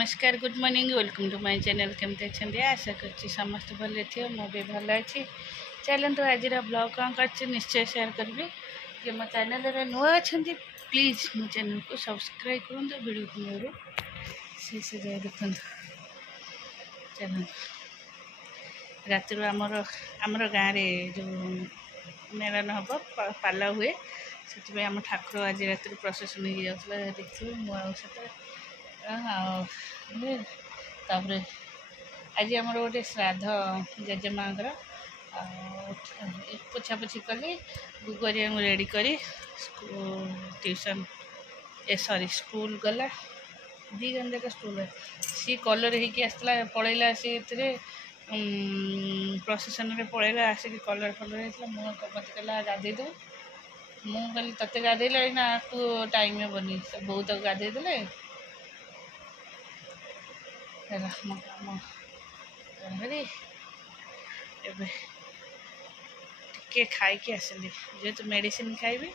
नमस्कार good morning welcome to my channel केमती अच्छे आशा कर समस्त भले थे मु भी भल अच्छी चलतु आज ब्लॉग कौन कर निश्चय शेयर करी जे मो चैनल नुआ अच्छा प्लीज मो चैनल को सब्सक्राइब करूँ वीडियो को मोर शेष जाए देखु चल रात आमर गाँव में जो मेलन हम पाला हुए से आम ठाकुर आज रात प्रसेसन हो जाता देखिए मुझे तापर आज आमर गोटे श्राद्ध जेजेमा पोछापोछी कली गुगरिया रेडी करी ट्यूशन सॉरी स्कूल गला दी जन जाक स्कूल सी कलर होसला पलैला सी प्रसेसन में पलैला आसिक कलर फलर होता मुझे मत कहला गाधे दे मुझे कहली ते गाधेला ना आपको टाइम में बनी बहुत गाधे देले मो कम टे खाई आसली जेहेतु मेडिसिन खाइबी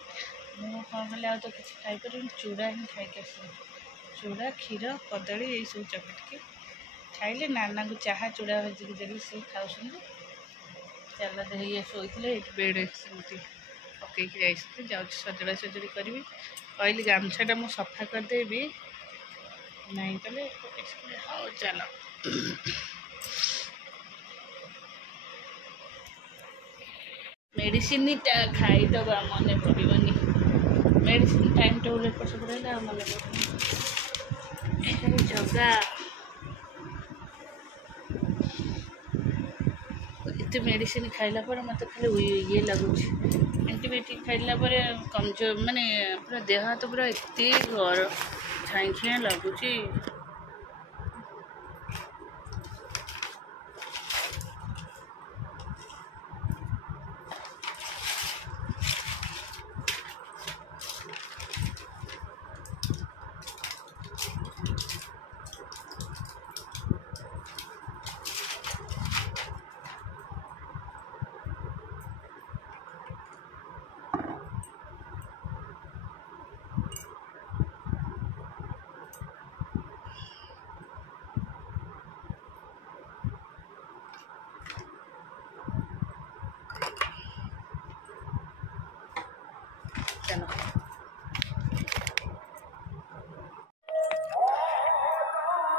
मुझे कौन कल आ तो किसी खाईपर चूड़ा ही खाई आसली चूड़ा क्षीर कदली ये सब चकटिकी खाइले नाना को चाहा चूड़ा भाजिकी देली सी खाऊ चल ये शोते बेड सेमती पकईक जाऊँ सजड़ा सजड़ी करी कहली गामछाटा मुझे सफा करदेवी नहीं कले हाँ चल मेडिसिन खाईदब मन पड़ोनी मेडिसिन टाइम टेबल एपट सेपट है मन पड़े जगा ये मेडिसिन खाइला पर मत खाली ये लगुच एंटीबायोटिक खाइला पर कमजोर माने पूरा देह हाथ पूरा एते छाई छुआ लगुच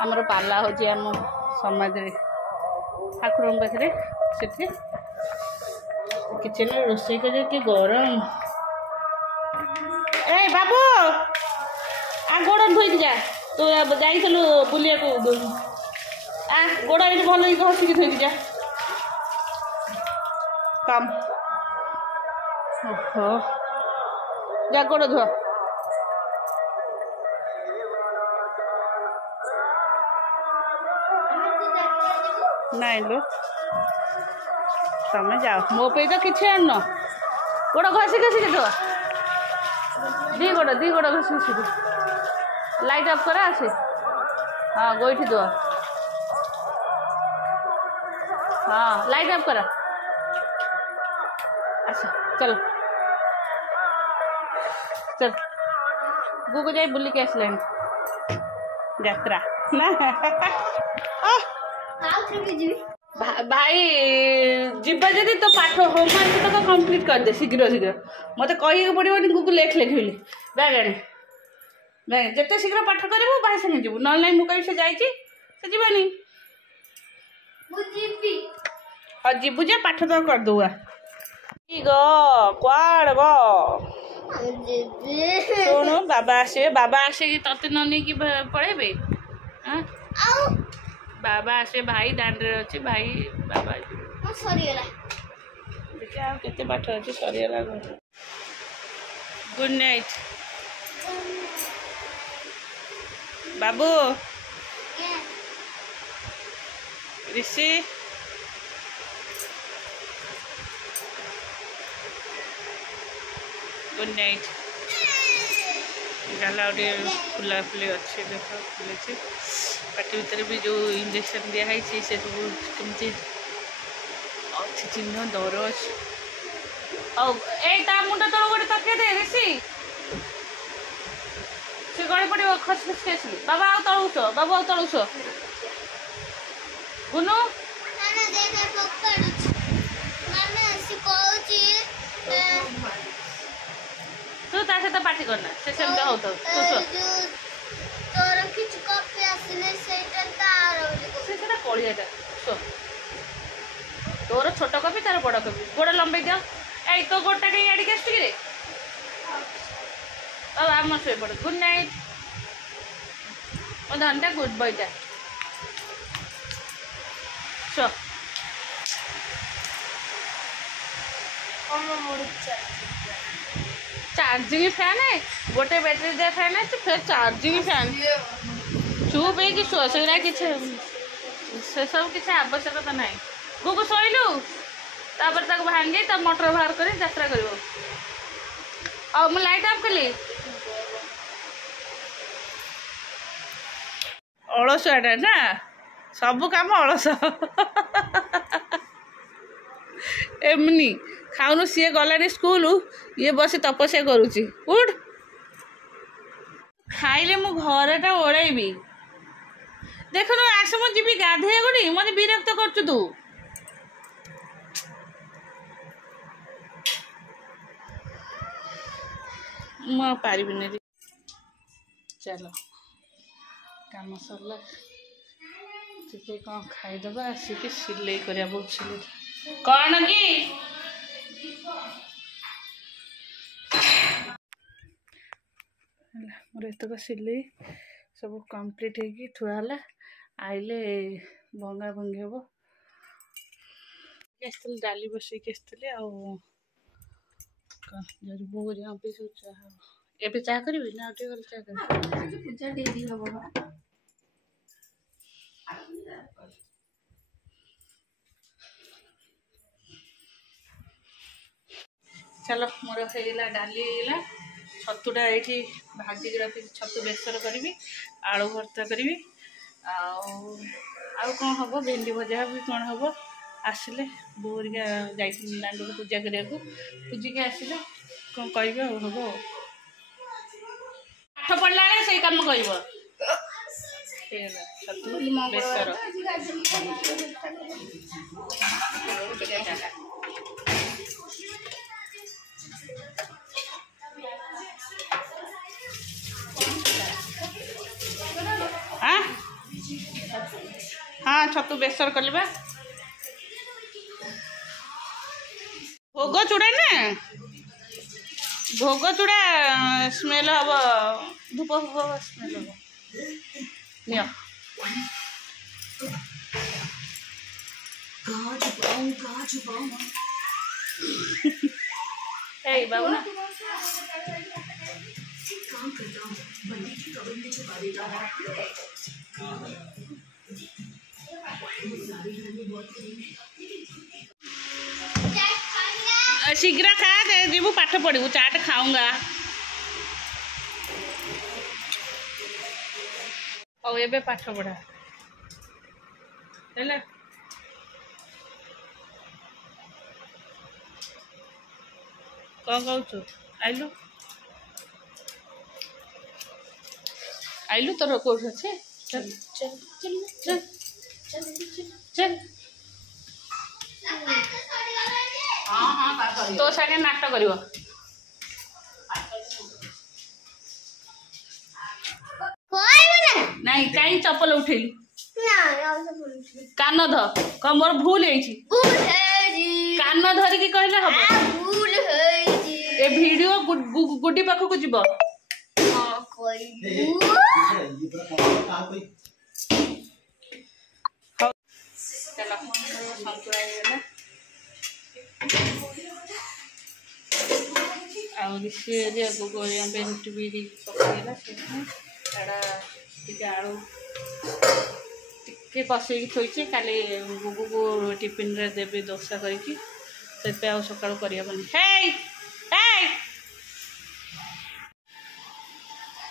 आमर पाला हो समाज ठाकुर पाखे से किचन रोषे कर गरम ए बाबू आ गोड़ धोई जा तू जाइलु बुलिया आ गोड़ ये भल घसिक धोई जा कम ओहो जा गोड़ धुआ नहीं लो तमें जाओ मो पे तो किसी आन गोड़ घसी घसिक धो दी गोड़ घसी घसिक लाइट ऑफ करा आसे हाँ गोईठी धो हाँ लाइट ऑफ करा अच्छा चलो चल गुगु जाए बुल के आसला यात्रा ना भाई जीवा जदि तो पाठ होमवर्क तो कंप्लीट कर दे शीघ्र शीघ्र मत कह पड़ो गुगु लेख लिखी बैग आने बैग जिते शीघ्र पाठ करू भाई संगे जीवु ना ना मुझे से जाइए से जीवानी हाँ जीवु जे पाठ तो करदुआ कुआड़ गो शुणु बाबा आसे तते न नहीं पढ़ेबे बाबा आसे भाई दांडे अच्छे भाई बाबा देखिए केते पाठ अच्छे सरीगला गुड नाइट बाबू ऋषि गुड नाइट गाला गोटे फुला फुली अच्छे देख फुले पाटी भितर भी जो इंजेक्शन दिखाई से सब कमी अच्छी चिन्ह दरज मुंड तल गोटे तकिया दे ऋषि से गड़ी पड़ो खस खस खस बाबा आउ तलुस बाबू आउ तलुस गुनु तू ता सहित पार्टी करना से सेमता हो तो तोर किछ कॉपी आसिले सेटा तार से सेटा कोळियाटा सो तोर छोट कॉपी तार बड़ कॉपी गोड़ लंबे दियो ए तो गोटा के याडी केस्ट रे अब आम सोई पड़ गुड नाइट ओ धनटा गुड बॉयटा सो चार्जिंग फैन है गोटे बैटरी दिया फैन है तो फिर चार्जिंग फैन चुप है कि सोचना कि से सब किसी आवश्यकता ना गुगु शोलु तापर तक भांगे तब मोटर बाहर कर यात्रा कर लाइट ऑफ कली अलसुआटा ना सब काम अलस एमनी खाऊनु सी गलानी स्कूल ये बस तपस्या करुच्ची उठ खाइले मु घरटा ओड़ेबी देखनु आस मु जीवी गाधे गुड़ी मत विरक्त करचु तू मु पारिबिनी चलो काम सरला टे कौन खाईदबा आसिक सिलाई करा बहुत सिलाई कौन कि मोर एतक सिलाई सब कंप्लीट होगी थुआला आइले भंगा भंगी हम डाली बसैक बो चाह ए चाह करी ना चाह पूजा डेरी हम चलो मोर होगा डाली होगा छतुटा ये भाजिक रखी छतु बेसर करी आलू भर्ता करी आउ कौन हम भेंडी भजा भी कौन हम आसिले बोरिका जाइए दांड को पूजा करने को पूजिक आसिले कौन कह हम पाठ पढ़ला से कम कह बेसर हाँ छतु बेसर कल भोग चूड़ा ना भोग चूड़ा स्मेल हम धूप फूप स्मेल हम नियो बाबू ना शीघ्र खा जीवु पाठ पढ़ू चाट खाऊंगा और ये पाठ पढ़ा है कौन कहू आइलु आइलु तोर कौट अच्छे चल चल चल चल चल चल तो सागे नाट कर नहीं कहीं चप्पल उठेलु कान ध कम मोर भूल कान धरिकी कहले हम ए वीडियो गुड्डी पाखक जीव रुटी भी पकड़ा टे आलू टे कषे थोड़ी काली गुगु को टिफिन रे देवी दोसा करके सका करहबनी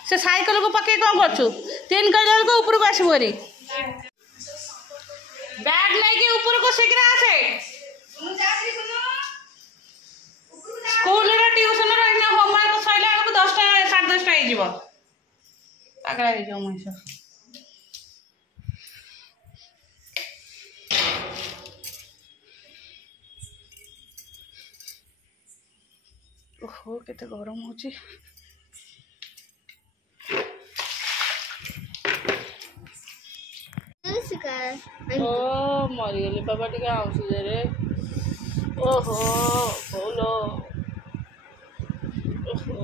से साइकिल को पकड़ कौन कर तीन कल को ऊपर को आसो बैग नहीं ऊपर को शीघ्र आसे स्कूल ट्यूशन होमवर्क सैला बेलू 10टा 10:30 हो ପାଗଳା ହେଇଯିବ ମଣିଷ। ଓହୋ କେତେ ଗରମ ହଉଛି। ଓ ମରିଗଲି ବାବା ଟିକେ ଆଉଁସିରେ। ଓହୋ ବୋଉଲୋ ଓହୋ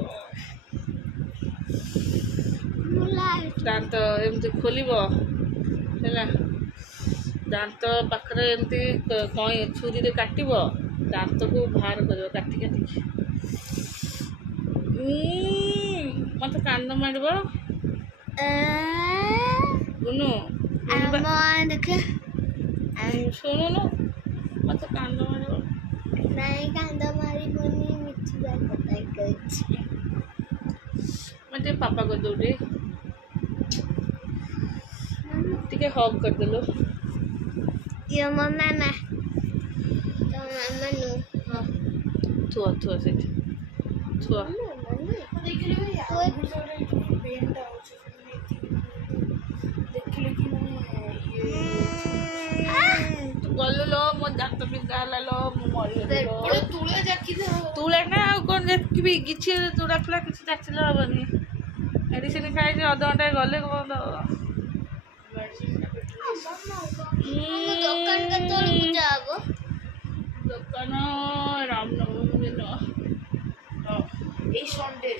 ଦାନ୍ତ ଏମିତି ଖୋଲିବ ହେଲା, ଦାନ୍ତ ପାଖରେ ଏମିତି କଇଁ ଛୁରୀରେ କାଟିବ, ଦାନ୍ତକୁ ବାହାର କରିବ କାଟି କାଟିକି। ମତେ କାନ୍ଦ ମାଡ଼ିବ ବୁନୁ ଶୁଣୁନୁ, ମତେ କାନ୍ଦ ମାଡ଼ିବ। ନାଇଁ କାନ୍ଦ ମାରିବନି, ମିଛିବା କଥା କହୁଛି। ମତେ ପାପା କରିଦଉ ଟିକେ ହଗ୍ କରିଦେଲୁ। Your mama. Your mama no. ଥୁଆ ଥୁଆ ସେଠି ଥୁଆ। ଗଲୁ लो ମୋ ଦାନ୍ତ ବିନ୍ଧା ହେଲା लो, ମୁଁ ମରିଗଲି लो। ତୁଳେ ନା ଆଉ କ'ଣ ଦେଖିବି, କିଛି ତୁଳା ଫୁଳା କିଛି ଚାଚିଲେ ହବନି। ମେଡ଼ିସିନ ଖାଇଛି ଅଧଘଣ୍ଟା ଗଲେ କ'ଣ ଦୋକାନ କେତେବେଳେ ପୂଜା ହବ? ଦୋକାନ ରାମନବମୀ ଦିନ, ଏଇ ସଣ୍ଡେ।